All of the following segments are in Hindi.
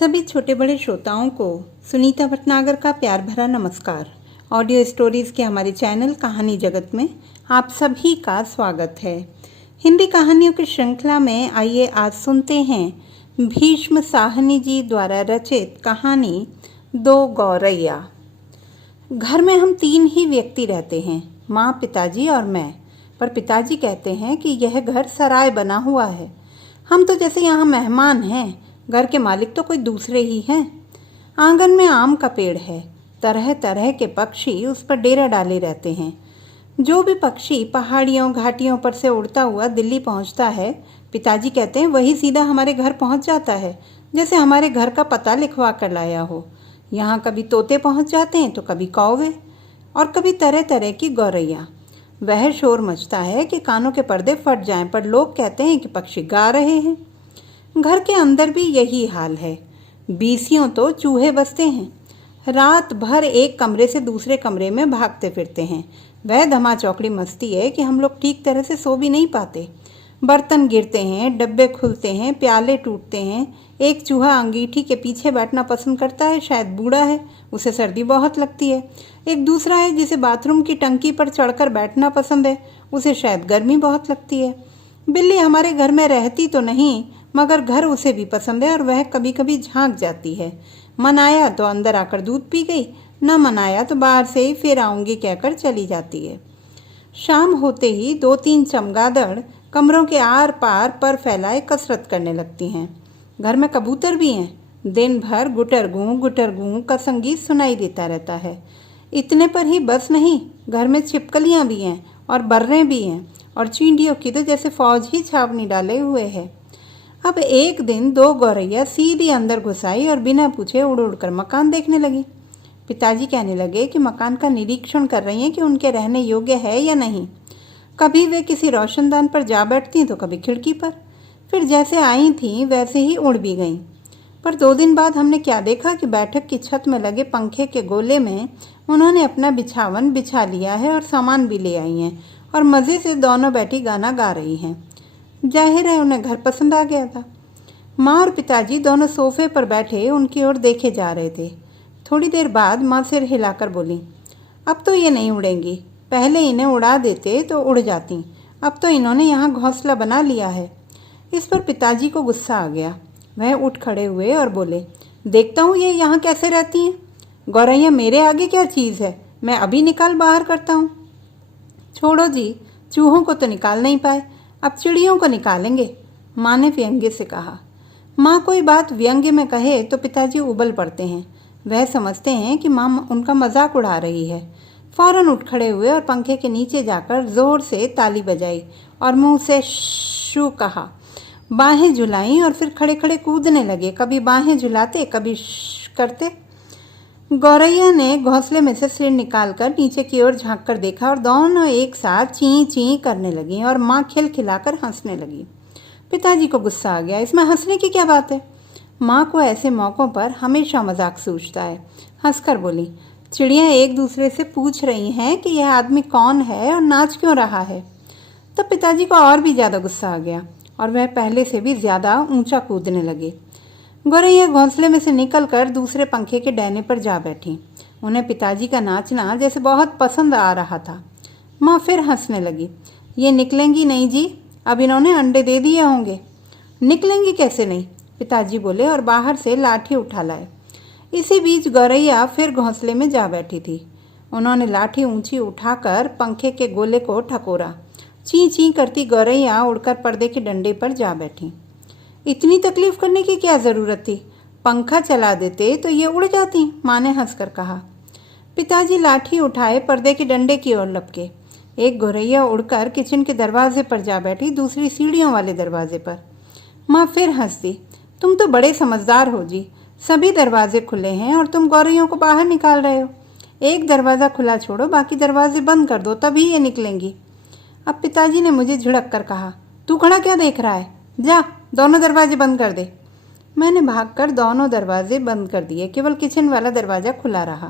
सभी छोटे बड़े श्रोताओं को सुनीता भटनागर का प्यार भरा नमस्कार। ऑडियो स्टोरीज़ के हमारे चैनल कहानी जगत में आप सभी का स्वागत है। हिंदी कहानियों की श्रृंखला में आइए आज सुनते हैं भीष्म साहनी जी द्वारा रचित कहानी दो गौरैया। घर में हम 3 ही व्यक्ति रहते हैं, माँ, पिताजी और मैं। पर पिताजी कहते हैं कि यह घर सराय बना हुआ है। हम तो जैसे यहाँ मेहमान हैं, घर के मालिक तो कोई दूसरे ही हैं। आंगन में आम का पेड़ है, तरह तरह के पक्षी उस पर डेरा डाले रहते हैं। जो भी पक्षी पहाड़ियों घाटियों पर से उड़ता हुआ दिल्ली पहुंचता है, पिताजी कहते हैं वही सीधा हमारे घर पहुंच जाता है, जैसे हमारे घर का पता लिखवा कर लाया हो। यहाँ कभी तोते पहुंच जाते हैं तो कभी कौवे और कभी तरह तरह की गौरैया। वह शोर मचता है कि कानों के पर्दे फट जाएं, पर लोग कहते हैं कि पक्षी गा रहे हैं। घर के अंदर भी यही हाल है। बीसियों तो चूहे बसते हैं, रात भर एक कमरे से दूसरे कमरे में भागते फिरते हैं। वह धमा चौकड़ी मस्ती है कि हम लोग ठीक तरह से सो भी नहीं पाते। बर्तन गिरते हैं, डब्बे खुलते हैं, प्याले टूटते हैं। एक चूहा अंगीठी के पीछे बैठना पसंद करता है, शायद बूढ़ा है, उसे सर्दी बहुत लगती है। एक दूसरा है जिसे बाथरूम की टंकी पर चढ़कर बैठना पसंद है, उसे शायद गर्मी बहुत लगती है। बिल्ली हमारे घर में रहती तो नहीं, मगर घर उसे भी पसंद है और वह कभी कभी झांक जाती है। मन आया तो अंदर आकर दूध पी गई, न मन आया तो बाहर से ही फिर आऊँगी कहकर चली जाती है। शाम होते ही 2-3 चमगादड़ कमरों के आर पार पर फैलाए कसरत करने लगती हैं। घर में कबूतर भी हैं। दिन भर गुटर गूं का संगीत सुनाई देता रहता है। इतने पर ही बस नहीं, घर में छिपकलियाँ भी हैं और बर्रें भी हैं और चींटियों की तो जैसे फौज ही छावनी डाले हुए है। अब एक दिन 2 गौरैया सीधी अंदर घुस आई और बिना पूछे उड़ उड़ कर मकान देखने लगी। पिताजी कहने लगे कि मकान का निरीक्षण कर रही हैं कि उनके रहने योग्य है या नहीं। कभी वे किसी रोशनदान पर जा बैठती तो कभी खिड़की पर। फिर जैसे आई थीं वैसे ही उड़ भी गईं। पर 2 दिन बाद हमने क्या देखा कि बैठक की छत में लगे पंखे के गोले में उन्होंने अपना बिछावन बिछा लिया है और सामान भी ले आई हैं और मज़े से दोनों बैठी गाना गा रही हैं। जाहिर है उन्हें घर पसंद आ गया था। माँ और पिताजी दोनों सोफे पर बैठे उनकी ओर देखे जा रहे थे। थोड़ी देर बाद माँ सिर हिलाकर बोली, अब तो ये नहीं उड़ेंगी, पहले इन्हें उड़ा देते तो उड़ जाती, अब तो इन्होंने यहाँ घोंसला बना लिया है। इस पर पिताजी को गुस्सा आ गया। वह उठ खड़े हुए और बोले, देखता हूँ ये यहाँ कैसे रहती हैं। गौरैया मेरे आगे क्या चीज़ है, मैं अभी निकाल बाहर करता हूँ। छोड़ो जी, चूहों को तो निकाल नहीं पाए, अब चिड़ियों को निकालेंगे, माँ ने व्यंग्य से कहा। माँ कोई बात व्यंग्य में कहे तो पिताजी उबल पड़ते हैं। वह समझते हैं कि माँ उनका मजाक उड़ा रही है। फौरन उठ खड़े हुए और पंखे के नीचे जाकर जोर से ताली बजाई और मुंह से शू कहा। बाहें झुलाई और फिर खड़े खड़े कूदने लगे, कभी बाहें झुलाते कभी करते। गौरैया ने घोंसले में से सिर निकालकर नीचे की ओर झांक कर देखा और दोनों एक साथ ची ची करने लगी और माँ खिलखिलाकर हंसने लगी। पिताजी को गुस्सा आ गया, इसमें हंसने की क्या बात है। माँ को ऐसे मौक़ों पर हमेशा मजाक सूझता है। हंसकर बोली, चिड़ियाँ एक दूसरे से पूछ रही हैं कि यह आदमी कौन है और नाच क्यों रहा है। तब पिताजी को और भी ज़्यादा गुस्सा आ गया और वह पहले से भी ज़्यादा ऊंचा कूदने लगे। गौरैया घोंसले में से निकलकर दूसरे पंखे के डहने पर जा बैठी। उन्हें पिताजी का नाचना जैसे बहुत पसंद आ रहा था। माँ फिर हंसने लगी, ये निकलेंगी नहीं जी, अब इन्होंने अंडे दे दिए होंगे। निकलेंगी कैसे नहीं, पिताजी बोले और बाहर से लाठी उठा लाए। इसी बीच गौरैया फिर घोंसले में जा बैठी थी। उन्होंने लाठी ऊंची उठाकर पंखे के गोले को ठकोरा। ची ची करती गौरैया उड़कर पर्दे के डंडे पर जा बैठी। इतनी तकलीफ करने की क्या ज़रूरत थी, पंखा चला देते तो ये उड़ जाती, माँ ने हंसकर कहा। पिताजी लाठी उठाए पर्दे के डंडे की ओर लपके। एक गौरैया उड़कर किचन के दरवाजे पर जा बैठी, दूसरी सीढ़ियों वाले दरवाजे पर। माँ फिर हंस दी, तुम तो बड़े समझदार हो जी, सभी दरवाजे खुले हैं और तुम गौरैयों को बाहर निकाल रहे हो। एक दरवाज़ा खुला छोड़ो, बाकी दरवाजे बंद कर दो, तभी ये निकलेंगी। अब पिताजी ने मुझे झिड़क कर कहा, तू खड़ा क्या देख रहा है, जा दोनों दरवाजे बंद कर दे। मैंने भागकर दोनों दरवाजे बंद कर दिए, केवल किचन वाला दरवाज़ा खुला रहा।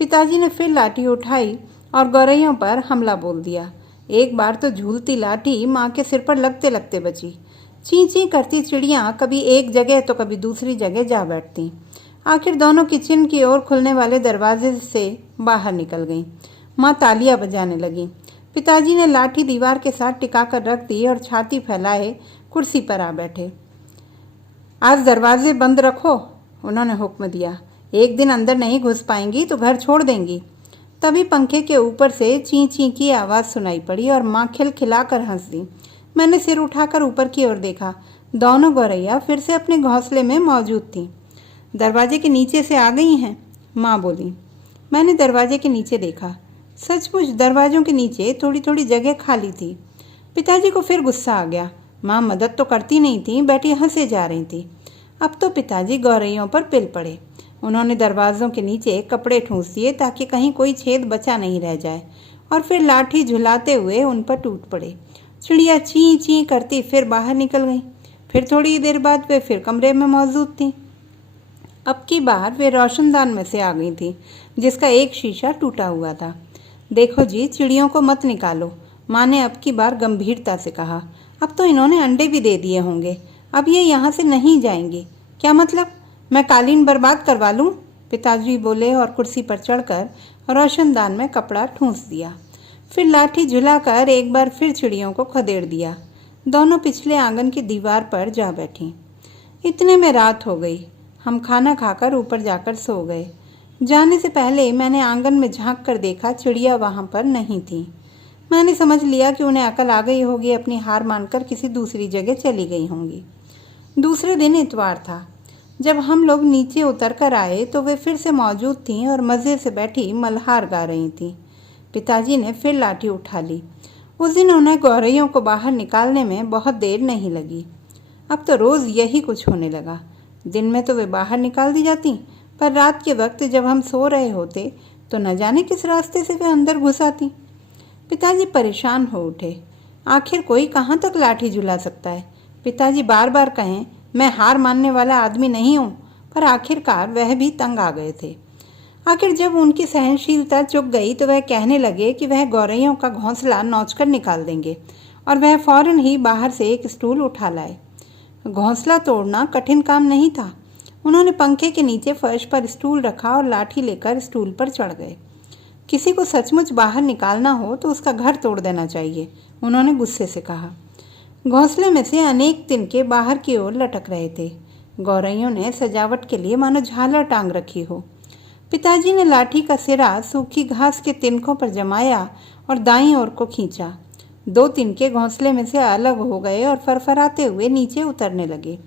पिताजी ने फिर लाठी उठाई और गौरैयों पर हमला बोल दिया। एक बार तो झूलती लाठी माँ के सिर पर लगते लगते बची। ची ची करती चिड़ियाँ कभी एक जगह तो कभी दूसरी जगह जा बैठती। आखिर दोनों किचन की ओर खुलने वाले दरवाजे से बाहर निकल गईं। माँ तालियां बजाने लगी। पिताजी ने लाठी दीवार के साथ टिकाकर रख दी और छाती फैलाए कुर्सी पर आ बैठे। आज दरवाजे बंद रखो, उन्होंने हुक्म दिया। एक दिन अंदर नहीं घुस पाएंगी तो घर छोड़ देंगी। तभी पंखे के ऊपर से ची ची की आवाज़ सुनाई पड़ी और माँ खिलखिलाकर हंस दी। मैंने सिर उठाकर ऊपर की ओर देखा। दोनों गौरैया फिर से अपने घोंसले में मौजूद थीं। दरवाजे के नीचे से आ गई हैं, माँ बोली। मैंने दरवाजे के नीचे देखा। सचमुच दरवाजों के नीचे थोड़ी थोड़ी जगह खाली थी। पिताजी को फिर गुस्सा आ गया। माँ मदद तो करती नहीं थी, बैठी हंसे जा रही थी। अब तो पिताजी गौरैयों पर पिल पड़े। उन्होंने दरवाज़ों के नीचे कपड़े ठूंस दिए ताकि कहीं कोई छेद बचा नहीं रह जाए, और फिर लाठी झुलाते हुए उन पर टूट पड़े। चिड़िया ची ची करती फिर बाहर निकल गई। फिर थोड़ी देर बाद वे फिर कमरे में मौजूद थीं। अब की बार वे रोशनदान में से आ गई थी, जिसका एक शीशा टूटा हुआ था। देखो जी, चिड़ियों को मत निकालो, माँ ने अब की बार गंभीरता से कहा। अब तो इन्होंने अंडे भी दे दिए होंगे। अब ये यहाँ से नहीं जाएंगी। क्या मतलब, मैं कालीन बर्बाद करवा लूँ? पिताजी बोले और कुर्सी पर चढ़कर रोशनदान में कपड़ा ठूंस दिया। फिर लाठी झुलाकर एक बार फिर चिड़ियों को खदेड़ दिया। दोनों पिछले आंगन की दीवार पर जा बैठी। इतने में रात हो गई। हम खाना खाकर ऊपर जाकर सो गए। जाने से पहले मैंने आंगन में झांक कर देखा, चिड़िया वहाँ पर नहीं थी। मैंने समझ लिया कि उन्हें अकल आ गई होगी, अपनी हार मानकर किसी दूसरी जगह चली गई होंगी। दूसरे दिन इतवार था। जब हम लोग नीचे उतर कर आए तो वे फिर से मौजूद थीं और मज़े से बैठी मल्हार गा रही थीं। पिताजी ने फिर लाठी उठा ली। उस दिन उन्हें गौरैयों को बाहर निकालने में बहुत देर नहीं लगी। अब तो रोज़ यही कुछ होने लगा। दिन में तो वे बाहर निकाल दी जाती, पर रात के वक्त जब हम सो रहे होते तो न जाने किस रास्ते से वे अंदर घुस आती। पिताजी परेशान हो उठे। आखिर कोई कहाँ तक लाठी झुला सकता है? पिताजी बार बार कहें, मैं हार मानने वाला आदमी नहीं हूँ, पर आखिरकार वह भी तंग आ गए थे। आखिर जब उनकी सहनशीलता चुक गई तो वह कहने लगे कि वह गौरैयों का घोंसला नोचकर निकाल देंगे, और वह फौरन ही बाहर से एक स्टूल उठा लाए। घोंसला तोड़ना कठिन काम नहीं था। उन्होंने पंखे के नीचे फर्श पर स्टूल रखा और लाठी लेकर स्टूल पर चढ़ गए। किसी को सचमुच बाहर निकालना हो तो उसका घर तोड़ देना चाहिए, उन्होंने गुस्से से कहा। घोंसले में से अनेक तिनके बाहर की ओर लटक रहे थे। गौरैयों ने सजावट के लिए मानो झालर टांग रखी हो। पिताजी ने लाठी का सिरा सूखी घास के तिनकों पर जमाया और दाईं ओर को खींचा। 2 तिनके घोंसले में से अलग हो गए और फरफराते हुए नीचे उतरने लगे।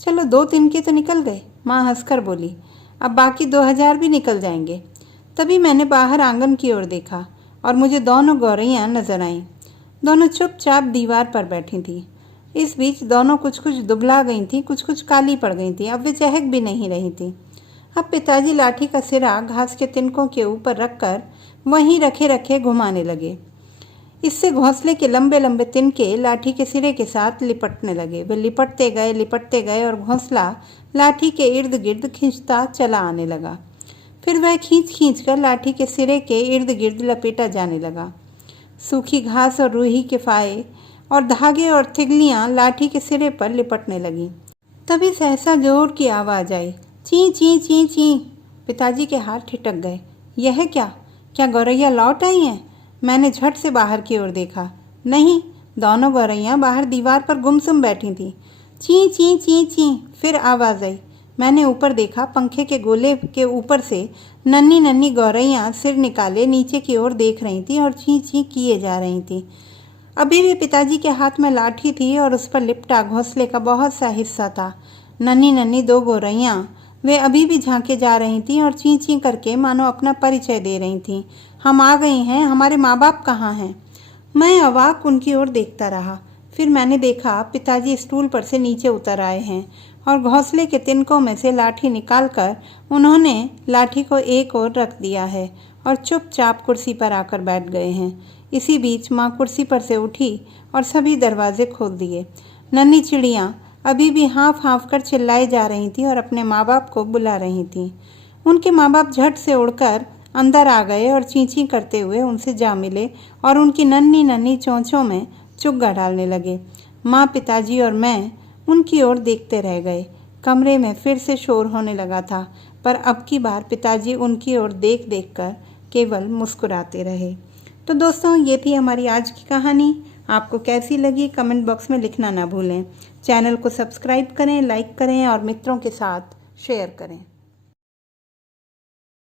चलो 2 तिनके तो निकल गए, माँ हंसकर बोली। अब बाकी 2000 भी निकल जाएंगे। तभी मैंने बाहर आंगन की ओर देखा और मुझे दोनों गौरैयाँ नजर आईं। दोनों चुपचाप दीवार पर बैठी थीं। इस बीच दोनों कुछ कुछ दुबला गई थीं, कुछ कुछ काली पड़ गई थीं। अब वे चहक भी नहीं रही थीं। अब पिताजी लाठी का सिरा घास के तिनकों के ऊपर रखकर वहीं रखे रखे घुमाने लगे। इससे घोंसले के लंबे लंबे तिनके लाठी के सिरे के साथ लिपटने लगे। वे लिपटते गए और घोंसला लाठी के इर्द गिर्द खींचता चला आने लगा। फिर वह खींच कर लाठी के सिरे के इर्द गिर्द लपेटा जाने लगा। सूखी घास और रूही के फाये और धागे और थिगलियाँ लाठी के सिरे पर लिपटने लगीं। तभी सहसा जोर की आवाज़ आई, ची ची ची ची। पिताजी के हाथ ठिठक गए। यह क्या गौरैया लौट आई हैं? मैंने झट से बाहर की ओर देखा। नहीं, दोनों गौरैयाँ बाहर दीवार पर गुमसुम बैठी थीं। ची ची ची ची फिर आवाज़ आई। मैंने ऊपर देखा। पंखे के गोले के ऊपर से नन्ही नन्ही गौरैयाँ सिर निकाले नीचे की ओर देख रही थीं और ची ची किए जा रही थीं। अभी भी पिताजी के हाथ में लाठी थी और उस पर लिपटा घोंसले का बहुत सा हिस्सा था। नन्ही नन्ही 2 गौरैयाँ वे अभी भी झांके जा रही थीं और ची ची करके मानो अपना परिचय दे रही थीं। हम आ गई हैं, हमारे माँ बाप कहाँ हैं? मैं अवाक उनकी ओर देखता रहा। फिर मैंने देखा पिताजी स्टूल पर से नीचे उतर आए हैं और घोंसले के तिनकों में से लाठी निकालकर उन्होंने लाठी को एक ओर रख दिया है और चुपचाप कुर्सी पर आकर बैठ गए हैं। इसी बीच माँ कुर्सी पर से उठी और सभी दरवाजे खोल दिए। नन्ही चिड़ियाँ अभी भी हाँफ हाँफ कर चिल्लाए जा रही थीं और अपने माँ बाप को बुला रही थीं। उनके माँ बाप झट से उड़कर अंदर आ गए और चींची करते हुए उनसे जा मिले और उनकी नन्ही नन्ही चोंचों में चुग्गा डालने लगे। माँ, पिताजी और मैं उनकी ओर देखते रह गए। कमरे में फिर से शोर होने लगा था, पर अब की बार पिताजी उनकी ओर देख देख कर केवल मुस्कुराते रहे। तो दोस्तों, ये थी हमारी आज की कहानी। आपको कैसी लगी कमेंट बॉक्स में लिखना ना भूलें। चैनल को सब्सक्राइब करें, लाइक करें और मित्रों के साथ शेयर करें।